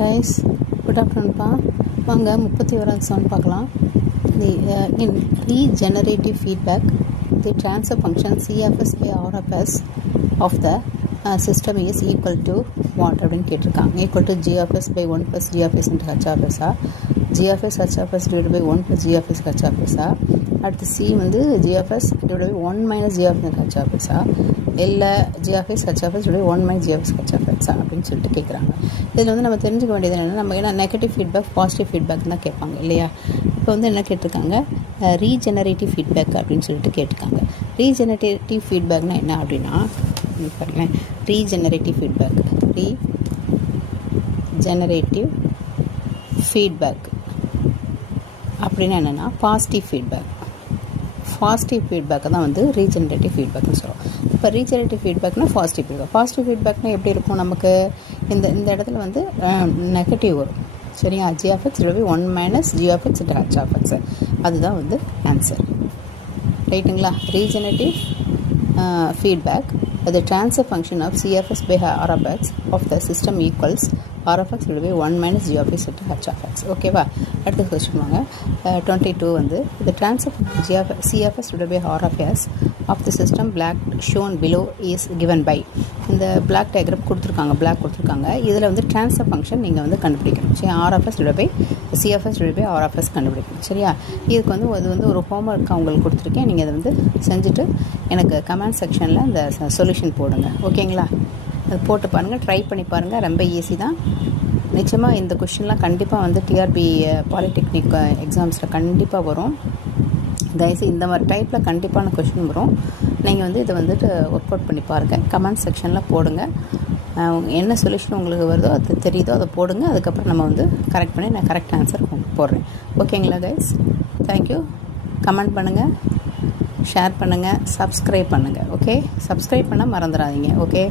Guys good ஆஃப்டர்நூன்ப்பா. வாங்க 31வது சம் பார்க்கலாம். In regenerative feedback, the transfer function CFS by RFS of the system is equal to what அப்படின்னு கேட்டிருக்காங்க. equal to G of S by 1 plus G of S into H of S G of S H of S divided by 1 plus G of S H of S அடுத்து C வந்து G of S divided by 1 minus G of S H of S இல்லை G of S H of S divided by 1 minus G of S H of S அப்படின்னு சொல்லிட்டு கேட்குறாங்க. இதில் வந்து நம்ம தெரிஞ்சுக்க வேண்டியது என்னென்னா, நம்ம ஏன்னா நெகட்டிவ் ஃபீட்பேக் பாசிட்டிவ் ஃபீட்பேக் தான் கேட்பாங்க இல்லையா. இப்போ வந்து என்ன கேட்டிருக்காங்க, ரீஜெனரேட்டிவ் ஃபீட்பேக் அப்படின்னு சொல்லிட்டு கேட்டிருக்காங்க. ரீஜெனரேட்டிவ் ஃபீட்பேக்னால் என்ன அப்படின்னா, பாருங்களேன், ரீஜெனரேட்டிவ் ஃபீட்பேக் அப்படின்னா என்னென்னா பாசிட்டிவ் ஃபீட்பேக்கை தான் வந்து ரீஜெனரேட்டிவ் ஃபீட்பேக்னு சொல்லுவோம். இப்போ ரீஜெனரேட்டிவ் ஃபீட்பேக்னால் பாசிட்டிவ் ஃபீட்பேக்னால் எப்படி இருக்கும், நமக்கு இந்த இடத்துல வந்து நெகட்டிவ் வரும் சரியா. G of X will be 1 minus G of X into H of X அதுதான் வந்து ஆன்சர் ரைட்டுங்களா. Regenerative feedback the transfer function of CFS by R of X of the system equals R of X will be 1 minus G of X into H of X. ஓகேவா. அடுத்த question வாங்க. 22 வந்து the transfer function CFS will be R of S of the system black shown below is given by இந்த block diagram கொடுத்துருக்காங்க. இதில் வந்து transfer function நீங்கள் வந்து கண்டுபிடிக்கணும் சரி. RFS divide by CFS divide by RFS கண்டுபிடிக்கணும் சரியா. இதுக்கு வந்து அது வந்து ஒரு ஹோம்ஒர்க் உங்களுக்கு கொடுத்துருக்கேன். நீங்கள் அதை வந்து செஞ்சுட்டு எனக்கு கமெண்ட் செக்ஷனில் அந்த சொல்யூஷன் போடுங்க ஓகேங்களா. அது போட்டு பாருங்கள், ட்ரை பண்ணி பாருங்கள், ரொம்ப ஈஸி தான். நிச்சயமாக இந்த கொஷின்லாம் கண்டிப்பாக வந்து டிஆர்பி பாலிடெக்னிக் எக்ஸாம்ஸில் கண்டிப்பாக வரும் கைஸ். இந்த மாதிரி டைப்பில் கண்டிப்பான கொஷின் வரும். நீங்கள் வந்து இதை வந்துட்டு ஒர்க் அவுட் பண்ணி பாருங்கள், கமெண்ட் செக்ஷனில் போடுங்க. என்ன சொல்யூஷன் உங்களுக்கு வருதோ அது தெரியுதோ அதை போடுங்க. அதுக்கப்புறம் நம்ம வந்து கரெக்ட் பண்ணி நான் கரெக்ட் ஆன்சர் உங்களுக்கு போடுறேன் ஓகேங்களா கைஸ். தேங்க்யூ. கமெண்ட் பண்ணுங்கள், ஷேர் பண்ணுங்கள், சப்ஸ்கிரைப் பண்ணுங்கள் ஓகே. சப்ஸ்கிரைப் பண்ண மறந்துடாதீங்க ஓகே.